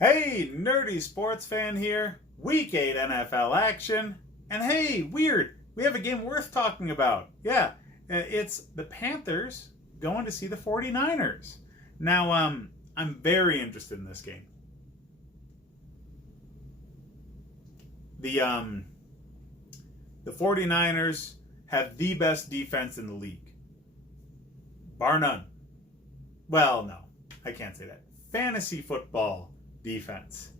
Hey, nerdy sports fan here. Week 8 NFL action. And hey, weird, we have a game worth talking about. Yeah, it's the Panthers going to see the 49ers. Now, I'm very interested in this game. The 49ers have the best defense in the league. Bar none. Well, no, I can't say that. Fantasy football defense.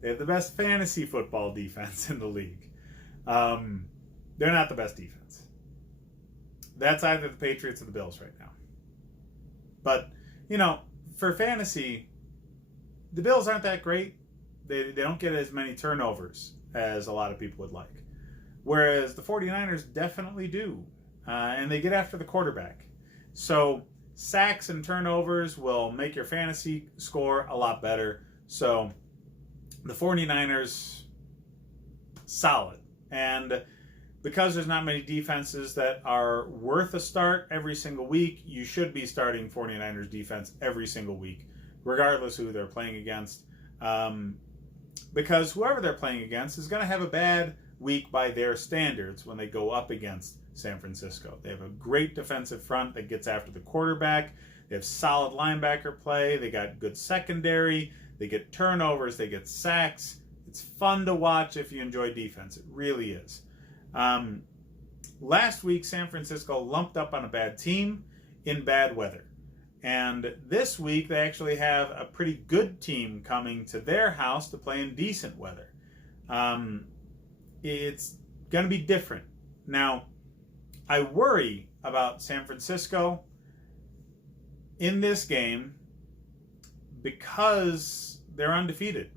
They have the best fantasy football defense in the league. They're not the best defense. That's either the Patriots or the Bills right now. But, for fantasy, the Bills aren't that great. They don't get as many turnovers as a lot of people would like. Whereas the 49ers definitely do. And they get after the quarterback. So sacks and turnovers will make your fantasy score a lot better. So the 49ers, solid. And because there's not many defenses that are worth a start every single week, you should be starting 49ers defense every single week, regardless who they're playing against. Because whoever they're playing against is going to have a bad week by their standards when they go up against San Francisco. They have a great defensive front that gets after the quarterback. They have solid linebacker play. They got good secondary. They get turnovers. They get sacks. It's fun to watch if you enjoy defense. It really is. Last week, San Francisco lumped up on a bad team in bad weather. And this week, they actually have a pretty good team coming to their house to play in decent weather. It's going to be different. Now, I worry about San Francisco in this game because they're undefeated.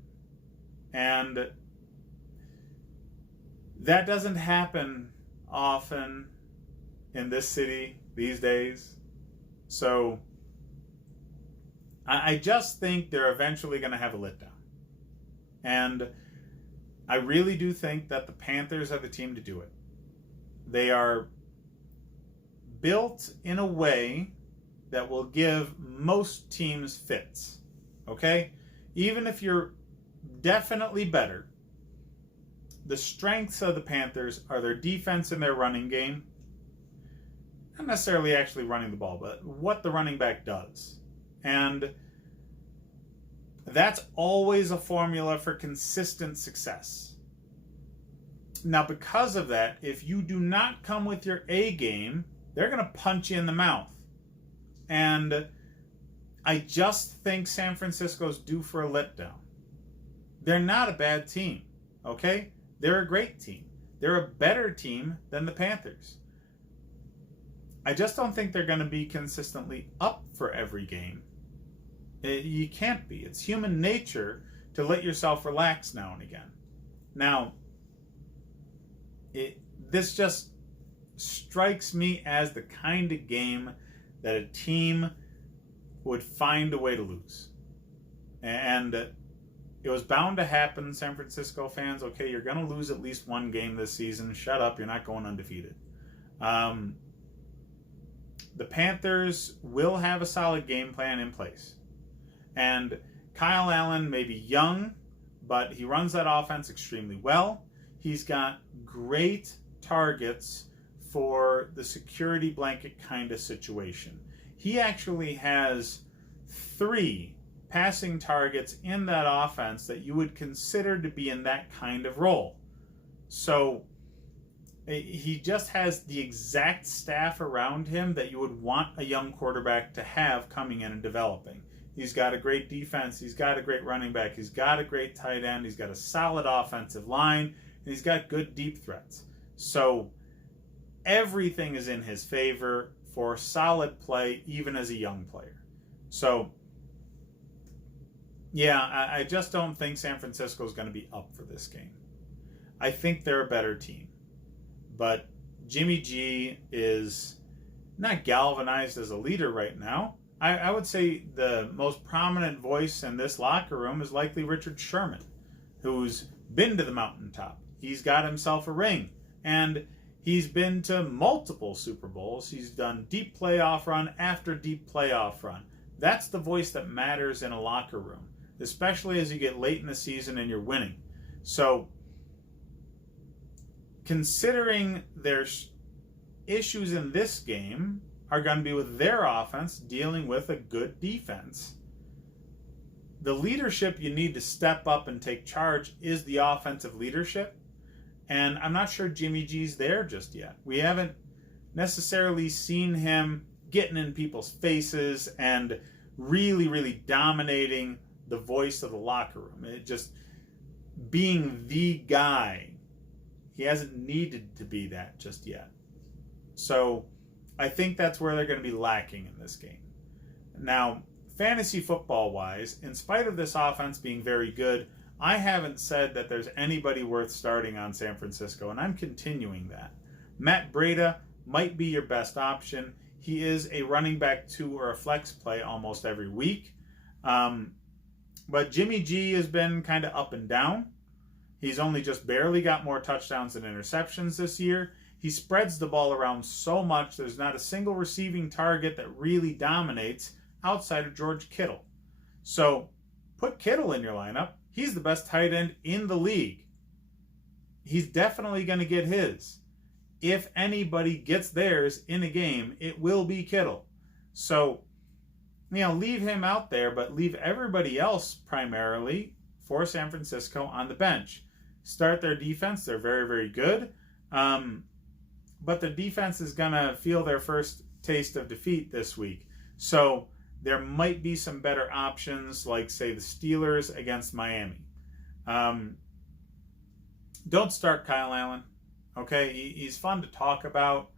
And that doesn't happen often in this city these days. So I just think they're eventually going to have a letdown. And I really do think that the Panthers are the team to do it. They are built in a way that will give most teams fits. Okay? Even if you're definitely better, the strengths of the Panthers are their defense and their running game. Not necessarily actually running the ball, but what the running back does. And that's always a formula for consistent success. Now, because of that, if you do not come with your A game, they're going to punch you in the mouth. And I just think San Francisco's due for a letdown. They're not a bad team, okay? They're a great team. They're a better team than the Panthers. I just don't think they're going to be consistently up for every game. You can't be. It's human nature to let yourself relax now and again. Now, this just strikes me as the kind of game that a team would find a way to lose. And it was bound to happen, San Francisco fans. Okay, you're going to lose at least one game this season. Shut up, you're not going undefeated. The Panthers will have a solid game plan in place. And Kyle Allen may be young, but he runs that offense extremely well. He's got great targets for the security blanket kind of situation. He actually has 3 passing targets in that offense that you would consider to be in that kind of role. So he just has the exact staff around him that you would want a young quarterback to have coming in and developing. He's got a great defense. He's got a great running back. He's got a great tight end. He's got a solid offensive line. And he's got good deep threats. So everything is in his favor for solid play, even as a young player. So, yeah, I just don't think San Francisco is going to be up for this game. I think they're a better team. But Jimmy G is not galvanized as a leader right now. I would say the most prominent voice in this locker room is likely Richard Sherman, who's been to the mountaintop. He's got himself a ring, and he's been to multiple Super Bowls. He's done deep playoff run after deep playoff run. That's the voice that matters in a locker room. especially as you get late in the season and you're winning. So, considering there's issues in this game are going to be with their offense dealing with a good defense, the leadership you need to step up and take charge is the offensive leadership. And I'm not sure Jimmy G's there just yet. We haven't necessarily seen him getting in people's faces and really, really dominating the voice of the locker room. It just being the guy. He hasn't needed to be that just yet. So I think that's where they're going to be lacking in this game. Now, fantasy football wise, in spite of this offense being very good, I haven't said that there's anybody worth starting on San Francisco, and I'm continuing that. Matt Breida might be your best option. He is a running back 2 or a flex play almost every week. But Jimmy G has been kind of up and down. He's only just barely got more touchdowns than interceptions this year. He spreads the ball around so much, there's not a single receiving target that really dominates outside of George Kittle. So put Kittle in your lineup. He's the best tight end in the league. He's definitely going to get his. If anybody gets theirs in a game, it will be Kittle. So, leave him out there, but leave everybody else primarily for San Francisco on the bench. Start their defense. They're very, very good. But the defense is going to feel their first taste of defeat this week. So there might be some better options, like, say, the Steelers against Miami. Don't start Kyle Allen. Okay, he's fun to talk about,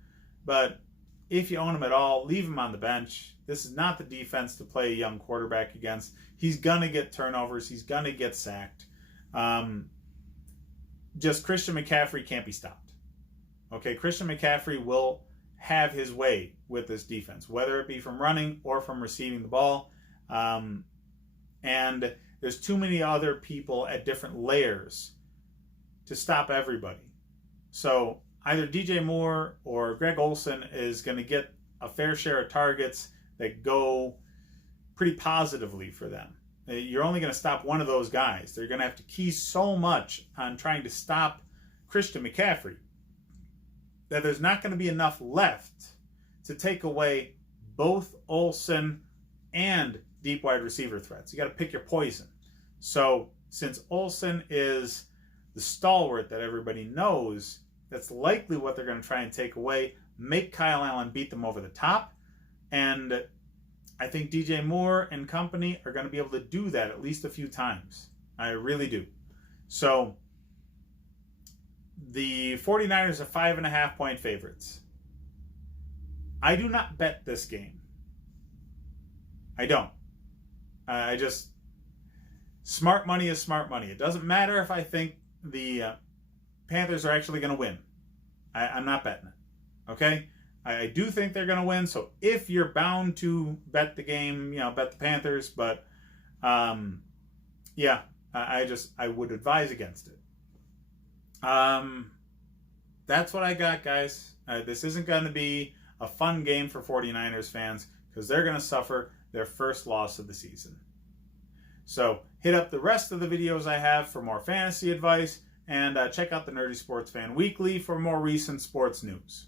but if you own him at all, leave him on the bench. This is not the defense to play a young quarterback against. He's going to get turnovers. He's going to get sacked. Just Christian McCaffrey can't be stopped. Okay, Christian McCaffrey will have his way with this defense, whether it be from running or from receiving the ball. And there's too many other people at different layers to stop everybody. So either DJ Moore or Greg Olsen is going to get a fair share of targets that go pretty positively for them. You're only going to stop one of those guys. They're going to have to key so much on trying to stop Christian McCaffrey that there's not going to be enough left to take away both Olsen and deep wide receiver threats. You got to pick your poison. So since Olsen is the stalwart that everybody knows, that's likely what they're going to try and take away. Make Kyle Allen beat them over the top. And I think DJ Moore and company are going to be able to do that at least a few times. I really do. So the 49ers are 5.5-point favorites. I do not bet this game. I don't. I just... Smart money is smart money. It doesn't matter if I think the Panthers are actually going to win. I'm not betting it. Okay? I do think they're going to win. So if you're bound to bet the game, bet the Panthers. But I would advise against it. That's what I got, guys. This isn't going to be a fun game for 49ers fans because they're going to suffer their first loss of the season. So hit up the rest of the videos I have for more fantasy advice, and check out the Nerdy Sports Fan Weekly for more recent sports news.